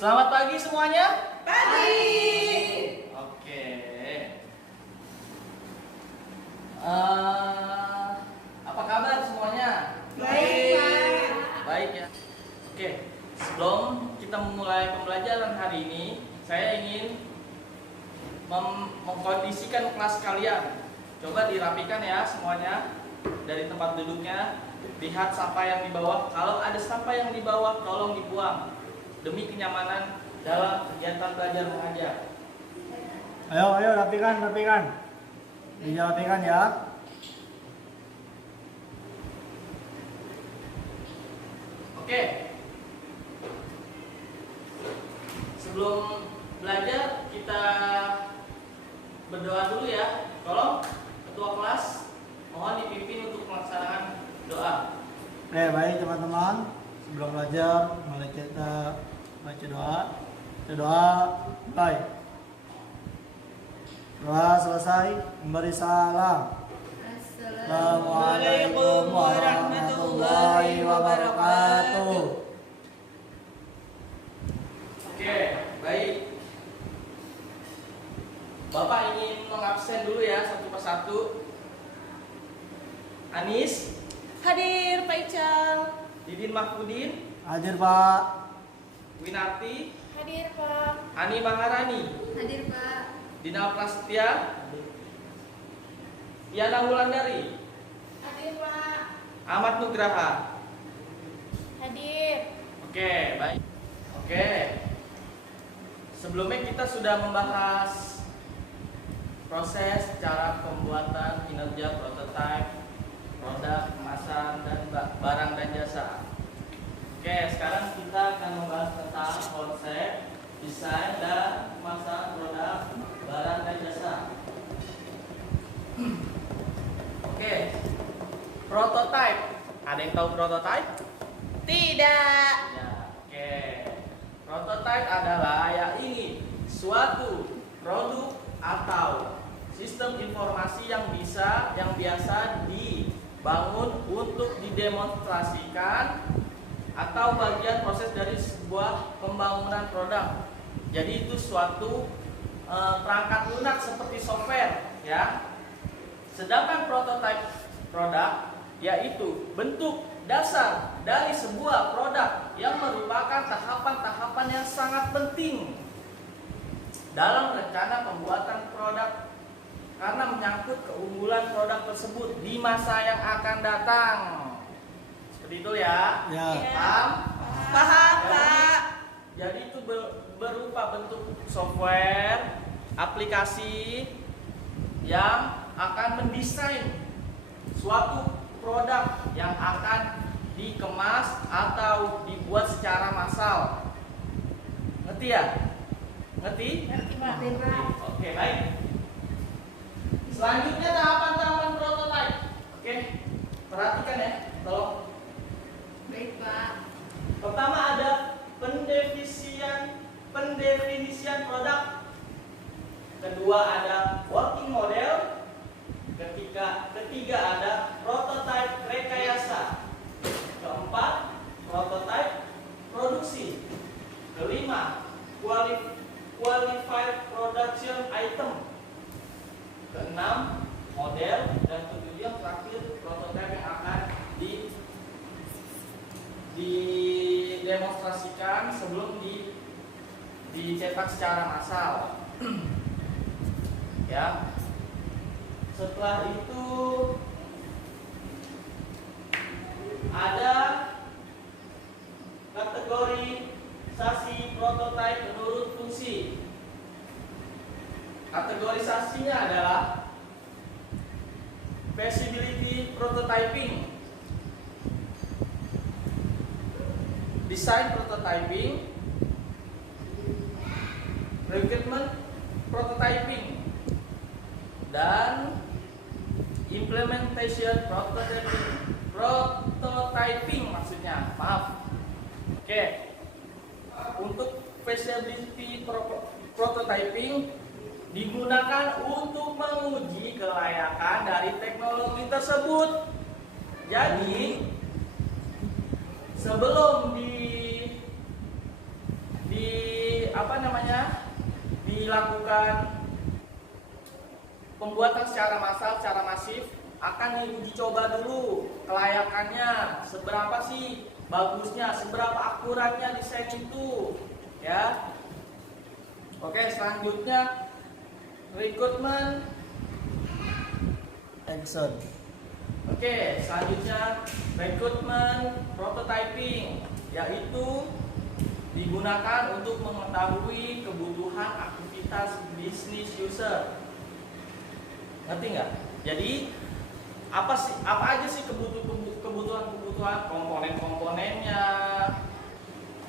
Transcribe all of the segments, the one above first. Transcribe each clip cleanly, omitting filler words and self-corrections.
Selamat pagi semuanya. Pagi. Oke. Apa kabar semuanya? Baik. Baik ya. Oke. Sebelum kita memulai pembelajaran hari ini, saya ingin mengkondisikan kelas kalian. Coba dirapikan ya semuanya dari tempat duduknya. Lihat sampah yang di bawah. Kalau ada sampah yang di bawah, tolong dibuang demi kenyamanan dalam kegiatan belajar mengajar. Ayo, rapikan. Dirapikan ya. Oke. Sebelum belajar, kita berdoa dulu ya. Tolong ketua kelas mohon dipimpin untuk pelaksanaan doa. Oke, baik teman-teman. Sebelum belajar, mari kita baca doa. Baik. Doa selesai, memberi salam. Assalamualaikum warahmatullahi wabarakatuh. Oke, baik. Bapak ingin mengabsen dulu ya satu persatu. Anis, Hadir Pak Ical. Didin Mahfudin, Hadir Pak. Winarti, Hadir Pak. Ani Maharani, Hadir Pak. Dina Prasetya, Yana Wulandari, Hadir Pak. Ahmad Nugraha. Hadir. Oke, baik. Oke. Sebelumnya kita sudah membahas proses cara pembuatan kinerja prototipe, produk, kemasan, dan barang dan jasa. Oke, sekarang kita akan membahas tentang konsep, desain, dan kemasan produk, barang, dan jasa. Oke, prototipe. Ada yang tahu prototipe? Tidak. Ya, oke. Prototipe adalah ya ini suatu produk atau sistem informasi yang biasa dibangun untuk didemonstrasikan atau bagian proses dari sebuah pembangunan produk. Jadi itu suatu perangkat lunak seperti software, ya. Sedangkan prototipe produk yaitu bentuk dasar dari sebuah produk yang merupakan tahapan-tahapan yang sangat penting dalam rencana pembuatan produk karena menyangkut keunggulan produk tersebut di masa yang akan datang. Seperti itu ya. Ya. Paham? Paham Jadi- Pak. Jadi itu berupa bentuk software, aplikasi yang akan mendesain suatu produk yang akan dikemas atau dibuat secara massal. Ngerti ya? Ngerti? Ngerti Pak. Oke, baik. Selanjutnya tahapan-tahapan prototipe. Oke, perhatikan ya, tolong. Baik Pak. Pertama ada pendefinisian produk. Kedua ada working model. Ketiga ada prototype rekayasa. Keempat, prototype produksi. Kelima, qualified production item. Keenam, model. Dan ketujuh yang terakhir, prototype yang akan didemonstrasikan sebelum dicetak secara massal. Ya. Setelah itu ada kategorisasi prototipe menurut fungsi. Kategorisasinya adalah feasibility prototyping, design prototyping, requirement prototyping, dan implementation prototyping maksudnya. Maaf. Oke. Untuk feasibility prototyping digunakan untuk menguji kelayakan dari teknologi tersebut. Jadi sebelum di dilakukan pembuatan secara massal, secara masif, akan diuji coba dulu kelayakannya, seberapa sih bagusnya, seberapa akuratnya desain itu, ya. Oke, selanjutnya recruitment Action. Oke, selanjutnya recruitment prototyping, yaitu digunakan untuk mengetahui kebutuhan aktivitas bisnis user. Ngerti nggak? Jadi apa aja sih kebutuhan komponen-komponennya,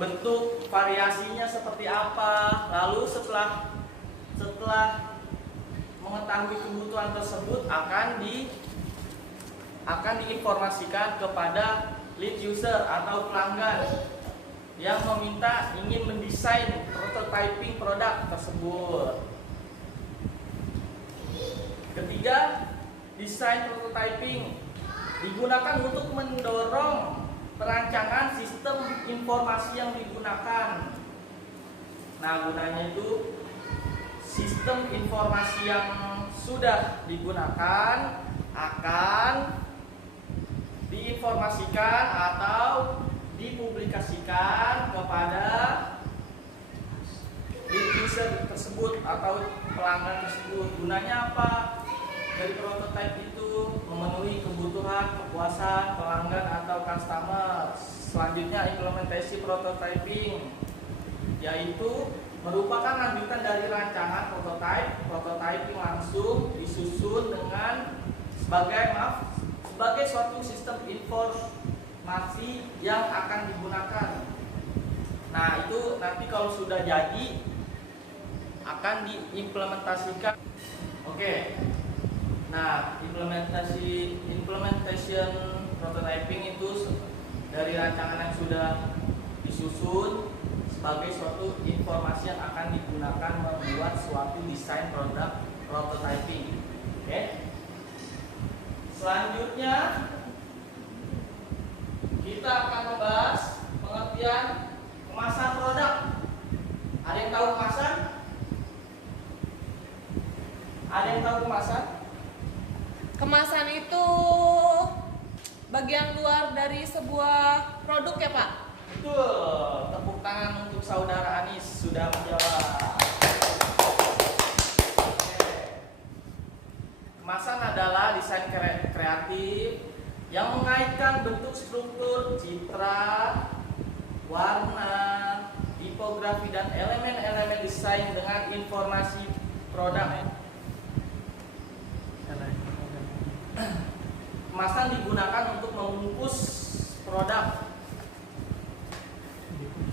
bentuk variasinya seperti apa. Lalu setelah mengetahui kebutuhan tersebut akan diinformasikan kepada lead user atau pelanggan yang ingin mendesain prototyping produk tersebut. Ketiga, desain prototyping digunakan untuk mendorong perancangan sistem informasi yang digunakan. Nah, gunanya itu sistem informasi yang sudah digunakan akan diinformasikan atau dipublikasikan kepada lead user tersebut atau pelanggan tersebut. Gunanya apa? Dari prototype itu memenuhi kebutuhan kepuasan pelanggan atau customer. Selanjutnya implementasi prototyping, yaitu merupakan lanjutan dari rancangan prototyping langsung disusun dengan sebagai suatu sistem informasi yang akan digunakan. Nah, itu nanti kalau sudah jadi akan diimplementasikan. Oke. Nah, implementation prototyping itu dari rancangan yang sudah disusun sebagai suatu informasi yang akan digunakan membuat suatu desain produk prototyping. Oke. Selanjutnya kita akan membahas pengertian kemasan produk. Ada yang tahu kemasan? Ada yang tahu kemasan? Kemasan itu bagian luar dari sebuah produk ya Pak? Betul. Tepuk tangan untuk saudara Anis sudah menjawab. Kemasan adalah desain kreatif yang mengaitkan bentuk, struktur, citra, warna, tipografi, dan elemen-elemen desain dengan informasi produk. Kemasan digunakan untuk membungkus produk,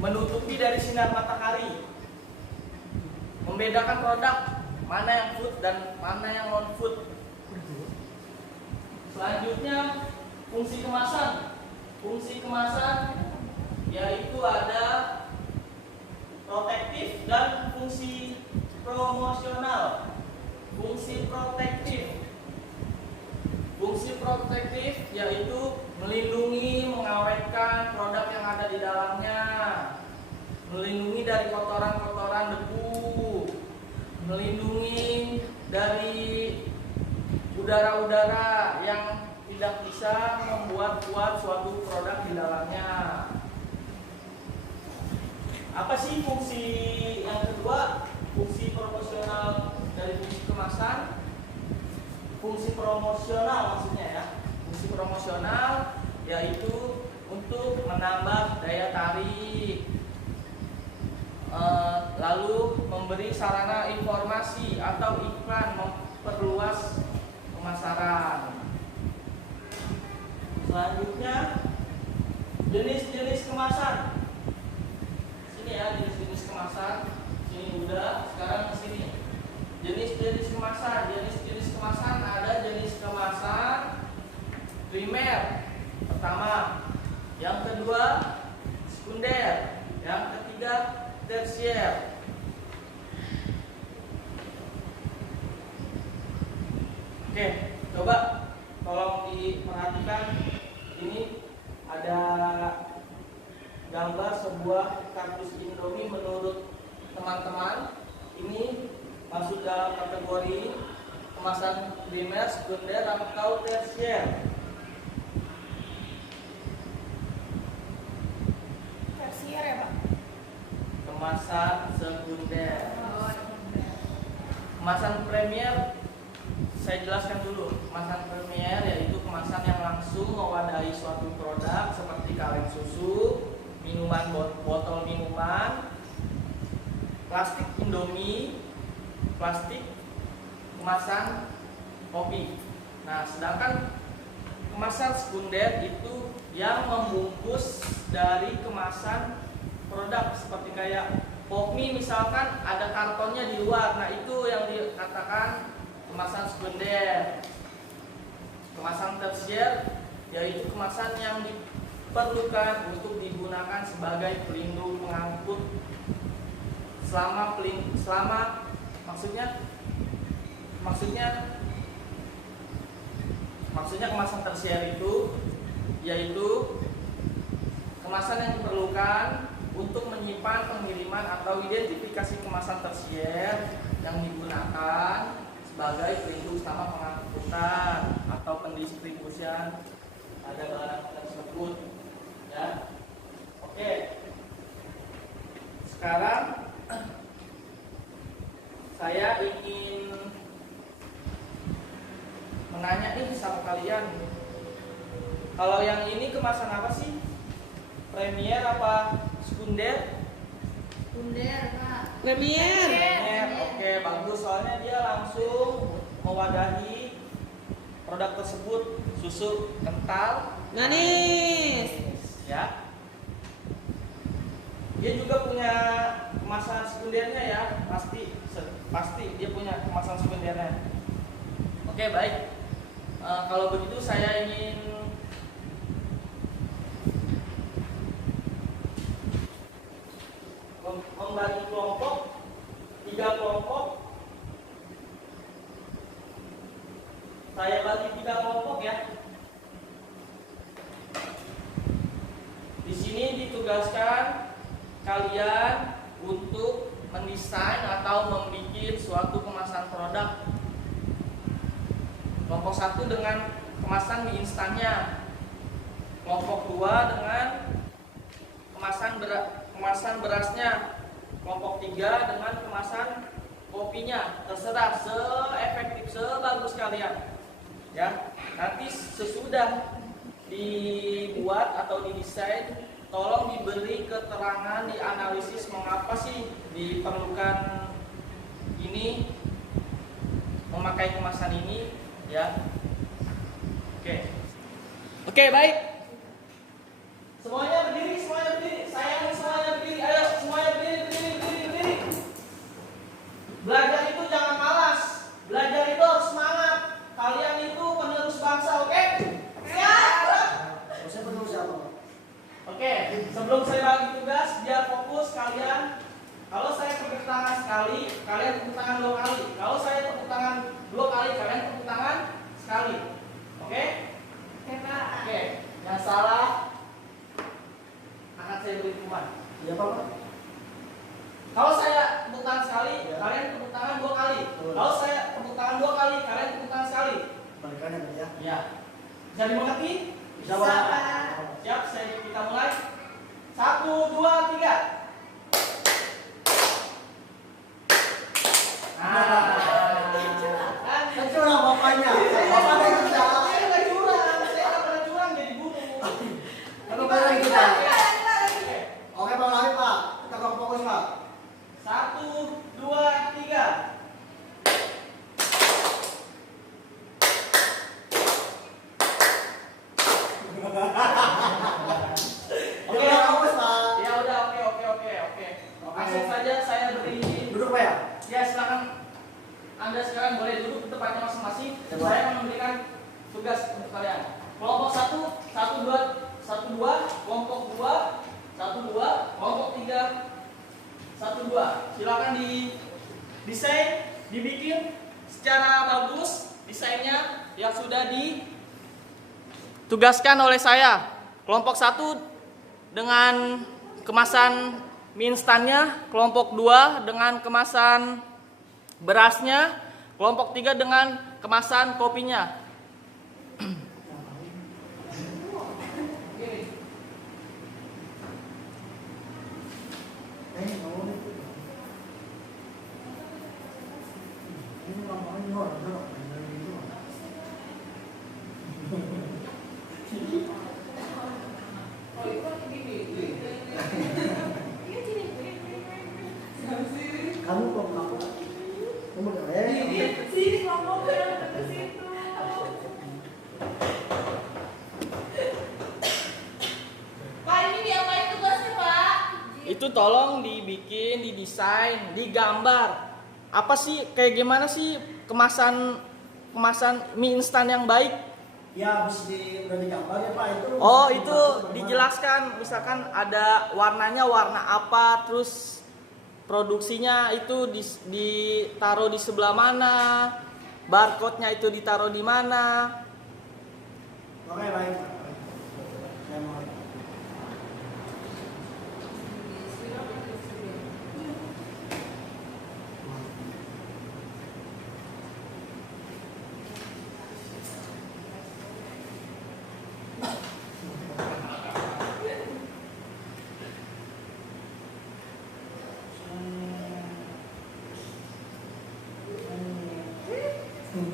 menutupi dari sinar matahari, membedakan produk mana yang food dan mana yang non food. Selanjutnya fungsi kemasan. Fungsi kemasan yaitu ada protektif dan fungsi promosional. Fungsi protektif yaitu melindungi, mengawetkan produk yang ada di dalamnya, melindungi dari kotoran-kotoran debu, melindungi dari udara-udara yang tidak bisa membuat suatu produk di dalamnya. Apa sih fungsi yang kedua? Fungsi promosional dari fungsi kemasan. Fungsi promosional maksudnya ya. Fungsi promosional yaitu untuk menambah daya tarik, lalu memberi sarana informasi atau iklan, memperluas pemasaran. Selanjutnya jenis-jenis kemasan. Sini ya, jenis-jenis kemasan. Sini udah, sekarang ke sini. Jenis-jenis kemasan. Jenis-jenis kemasan ada jenis kemasan primer pertama, yang kedua sekunder, yang ketiga tersier. Oke, coba tolong diperhatikan. Ini ada gambar sebuah kardus Indomie. Menurut teman-teman, ini masuk dalam kategori kemasan primer, sekunder, atau tersier. Tersier ya Pak? Kemasan sekunder. Oh, Kemasan premier saya jelaskan dulu. Kemasan premier yaitu kemasan yang langsung mewadahi suatu produk seperti kaleng susu, minuman botol minuman, plastik Indomie, plastik kemasan kopi. Nah, sedangkan kemasan sekunder itu yang membungkus dari kemasan produk seperti kayak pop mie misalkan ada kartonnya di luar. Nah, itu yang dikatakan kemasan sekunder. Kemasan tersier yaitu kemasan yang diperlukan untuk digunakan sebagai pelindung pengangkut selama maksudnya kemasan tersier itu yaitu kemasan yang diperlukan untuk menyimpan pengiriman atau identifikasi kemasan tersier yang digunakan sebagai pelindung selama pengangkutan atau pendistribusian pada barang tersebut, ya. Oke. Sekarang saya ingin menanya nih sama kalian. Kalau yang ini kemasan apa sih? Premier apa sekunder? Sekunder Pak. Premier. Premier. Oke, bagus. Soalnya dia langsung mewadahi produk tersebut. Susu kental, Manis. ya. Dia juga punya kemasan sekundernya ya, pasti dia punya kemasan sekundernya. Oke, baik. Kalau begitu saya ingin membagi kelompok, 3 kelompok. Saya bagi 3 kelompok ya. Di sini ditugaskan kalian untuk mendesain atau membuat suatu kemasan produk. Kelompok 1 dengan kemasan mie instannya. Kelompok 2 dengan kemasan berasnya. Kelompok 3 dengan kemasan kopinya. Terserah, seefektif, sebagus kalian. Ya, nanti sesudah dibuat atau didesain, tolong diberi keterangan, dianalisis mengapa sih diperlukan ini, memakai kemasan ini, ya. Oke, baik. Semuanya berdiri. Saya ingin semuanya berdiri. Ayo, semuanya berdiri. Belajar itu jangan malas. Belajar itu harus semangat. Kalian itu penerus bangsa, oke? Siap. Saya penuh siapa? Oke, sebelum saya bagi tugas, biar fokus kalian. Kalau saya tepuk tangan sekali, kalian tepuk tangan 2 kali. Kalau saya tepuk tangan 2 kali, kalian tepuk tangan sekali. Oke? Oke Pak. Oke. Yang salah akan saya beri hukuman. Iya Pak. Kalau saya tepuk tangan sekali, Ya. kalian tepuk tangan 2 kali. Betul. Kalau saya tepuk tangan 2 kali, kalian tepuk tangan sekali. Balikannya Pak ya. Ya. Bisa dimengerti? Bisa Pak. Pak. Siap, kita mulai. 1, 2, 3. Kan curang bapaknya. Bapaknya kerja. Saya nggak curang jadi guru. Kalau kalian kita. Oke. Oke Pak Lari Pak. Kita ke fokus Pak. 1, 2, 3. Oke, fokus Pak. Ya udah, oke. Langsung saja saya beri. Duduk Pak ya. Ya, silakan. Anda sekarang boleh duduk di tempatnya masing-masing. Ya, Pak. Saya akan memberikan tugas untuk kalian. Kelompok 1, 1, 2, kelompok 2, 1, 2, kelompok 3, 1, 2. Silakan di desain, dibikin secara bagus desainnya yang sudah ditugaskan oleh saya. Kelompok 1 dengan kemasan mie instannya, kelompok 2 dengan kemasan berasnya, kelompok 3 dengan kemasan kopinya. Kamu kok melakukan? Kamu Sih, ngomong ke situ. Pak, ini diapain tugasnya, Pak? Itu tolong dibikin, didesain, digambar. Apa sih, kayak gimana sih kemasan mie instan yang baik? Ya, harus udah digambar ya Pak itu. Oh, itu dijelaskan. Misalkan ada warnanya warna apa, terus produksinya itu ditaruh di sebelah mana, barcode-nya itu ditaruh di mana. Oke, baik Pak. Saya mau.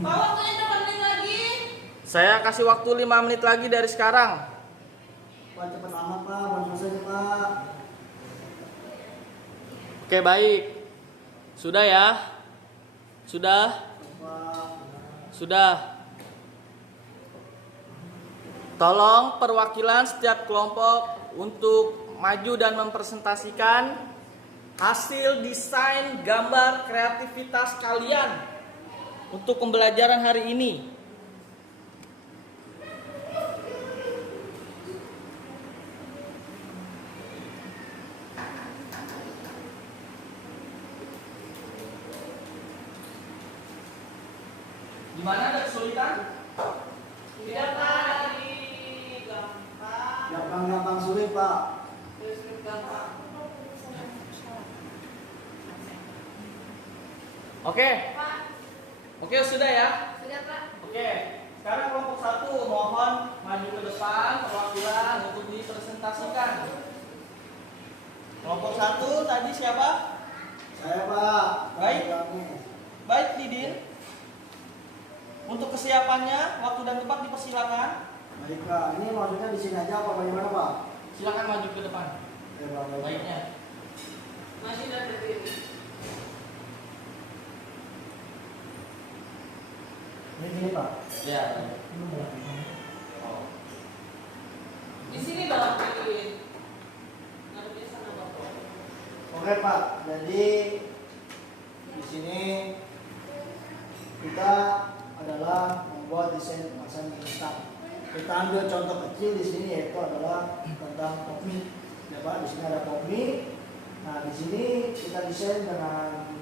Pak, waktunya 8 menit lagi. Saya kasih waktu 5 menit lagi dari sekarang. Pak, cepat amat Pak, langsung saja Pak. Oke, baik. Sudah ya? Sudah? Pak. Sudah. Tolong perwakilan setiap kelompok untuk maju dan mempresentasikan hasil desain gambar kreativitas kalian untuk pembelajaran hari ini. Gimana, ada kesulitan? Tidak, Pak. Ini gampang. Gampang-gampang sulit Pak. Terus gampang. Oke, Pak, oke sudah ya. sudah, Pak. Oke, sekarang kelompok 1 mohon maju ke depan perwakilan untuk dipresentasikan. Kelompok 1 tadi siapa? Saya Pak. Baik. Kami. Baik, Didin. Untuk kesiapannya, waktu dan tempat dipersilakan. Baik Pak, ini maksudnya di sini aja apa bagaimana Pak? Silakan maju ke depan. Ya Pak, baik. Baiknya. Masih dan berdiri. Ini sini Pak. Ya. Di sini dong, Didin. Ngadepin sana, Bapak. Oke Pak, jadi di sini kita adalah membuat desain kemasan mie instan. Kita ambil contoh kecil di sini yaitu adalah tentang pop mie. Ya Pak, di sini ada pop mie. Nah di sini kita desain dengan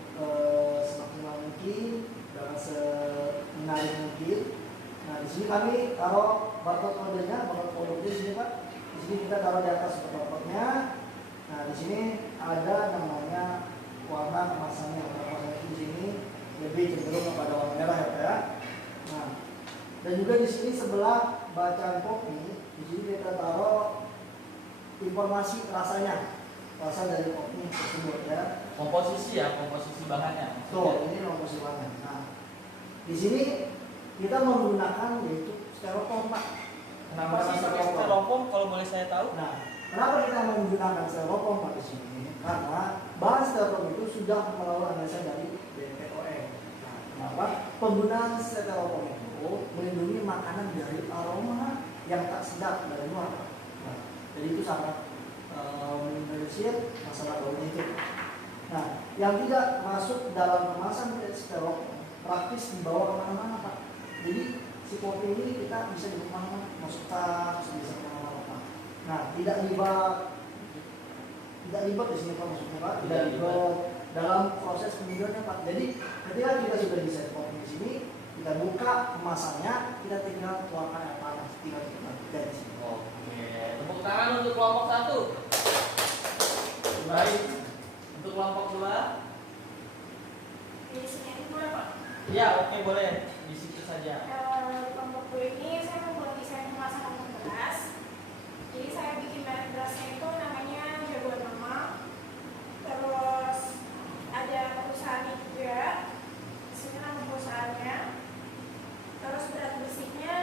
semaksimal mungkin, dengan semenarik mungkin. Nah di sini kami taruh barcode kodenya, barcode kode di sini Pak. Di sini kita taruh di atas barcode-nya. Nah di sini ada namanya warna kemasannya. Warna kemasannya di sini lebih cenderung kepada warna merah ya Pak ya. Nah dan juga di sini sebelah bacaan kopi, di sini kita taruh informasi rasanya, rasa dari kopi tersebut ya. Komposisi ya, komposisi bahannya. Tuh ini komposisi warna. Nah di sini kita menggunakan yaitu styrofoam Pak. Kenapa sih pakai styrofoam kalau boleh saya tahu? Nah, kenapa kita menggunakan styrofoam Pak di sini? Karena bahan styrofoam itu sudah melalui analisa dari BPOM. Nah, kenapa? Penggunaan styrofoam itu melindungi makanan dari aroma yang tak sedap dari luar. Nah, jadi itu sangat meminimalisir masalah baunya itu. Nah, yang tidak masuk dalam kemasan styrofoam praktis dibawa kemana-mana Pak. Jadi si kopi ini kita bisa dibawa kemana-mana, masuk tas, bisa kemana-mana Pak. Nah, tidak ribet di sini Pak, maksudnya Pak, tidak ribet dalam proses pemindahannya Pak. Jadi ketika kita sudah desain kopi di sini, kita buka kemasannya, kita tinggal keluarkan air panas, tinggal kita dari sini. Oke, tepuk tangan untuk kelompok 1. Baik. Untuk kelompok 2. Di sini ini boleh Pak? Ya, oke boleh. Di situ saja. Di kelompok 2 ini saya membuat desain pemasangan beras. Jadi saya bikin merek berasnya itu namanya Jagoan Mama. Terus ada perusahaannya juga. Di sini nama perusahaannya. Terus berat bersihnya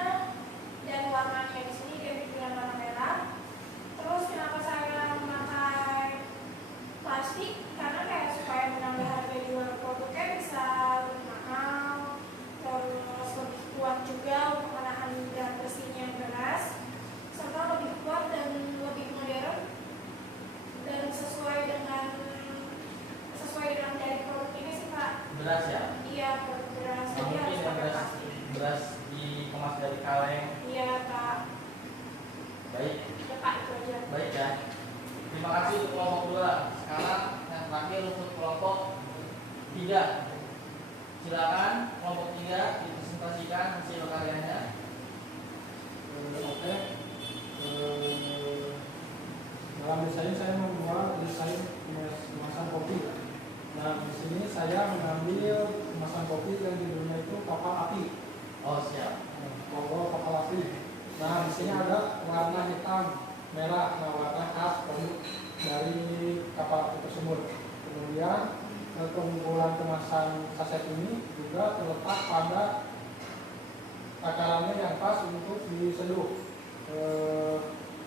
dan warnanya di sini dia dengan warna merah. Terus kenapa saya memakai plastik? Karena kayak supaya menambah harga jual produknya bisa lebih mahal. Terus lebih kuat juga untuk menahan berat bersihnya beras, serta lebih kuat dan lebih modern dan sesuai dengan dari produk ini sih Pak. Beras ya. Iya, produk beras. Nah, Jadi mungkin harus yang pakai beras plastik. beras dikemas dari kaleng. Iya Pak. Baik. Ya Pak, itu aja. Baik ya. Terima kasih untuk kelompok 2. Sekarang yang terakhir untuk kelompok 3. Silakan kelompok 3 dipresentasikan hasil karyanya. Oke. Dalam desain saya membuat desain kemasan kopi. Nah, di sini saya mengambil kemasan kopi yang judulnya itu kapal api. Oh, siap. Logo kapal api. Nah, di sini ada warna hitam, merah, nah warna khas dari kapal api tersebut. Kemudian keunggulan kemasan saset ini juga terletak pada takarannya yang pas untuk diseduh.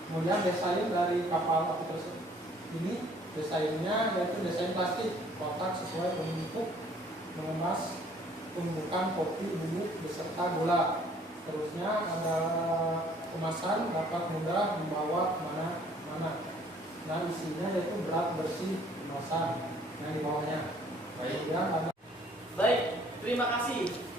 Kemudian desain dari kapal api tersebut ini desainnya yaitu desain plastik kotak sesuai bentuk mengemas tumbukan kopi bubuk beserta gula. Terusnya ada kemasan dapat mudah dibawa kemana-mana. Nah, isinya yaitu berat bersih kemasan yang di bawahnya. Baik. Kemudian ada Baik, terima kasih.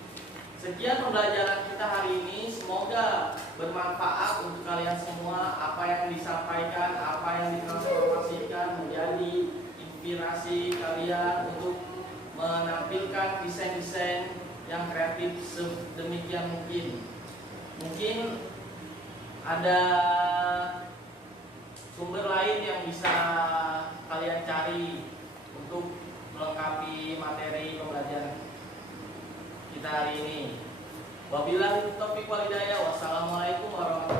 Sekian pembelajaran kita hari ini. Semoga bermanfaat untuk kalian semua. Apa yang disampaikan, apa yang ditransformasikan menjadi inspirasi kalian untuk menampilkan desain-desain yang kreatif sedemikian mungkin. Mungkin ada sumber lain yang bisa kalian cari untuk melengkapi materi pembelajaran kita hari ini. Wabillahi taufiq wal hidayah. Wassalamualaikum warahmatullahi wabarakatuh.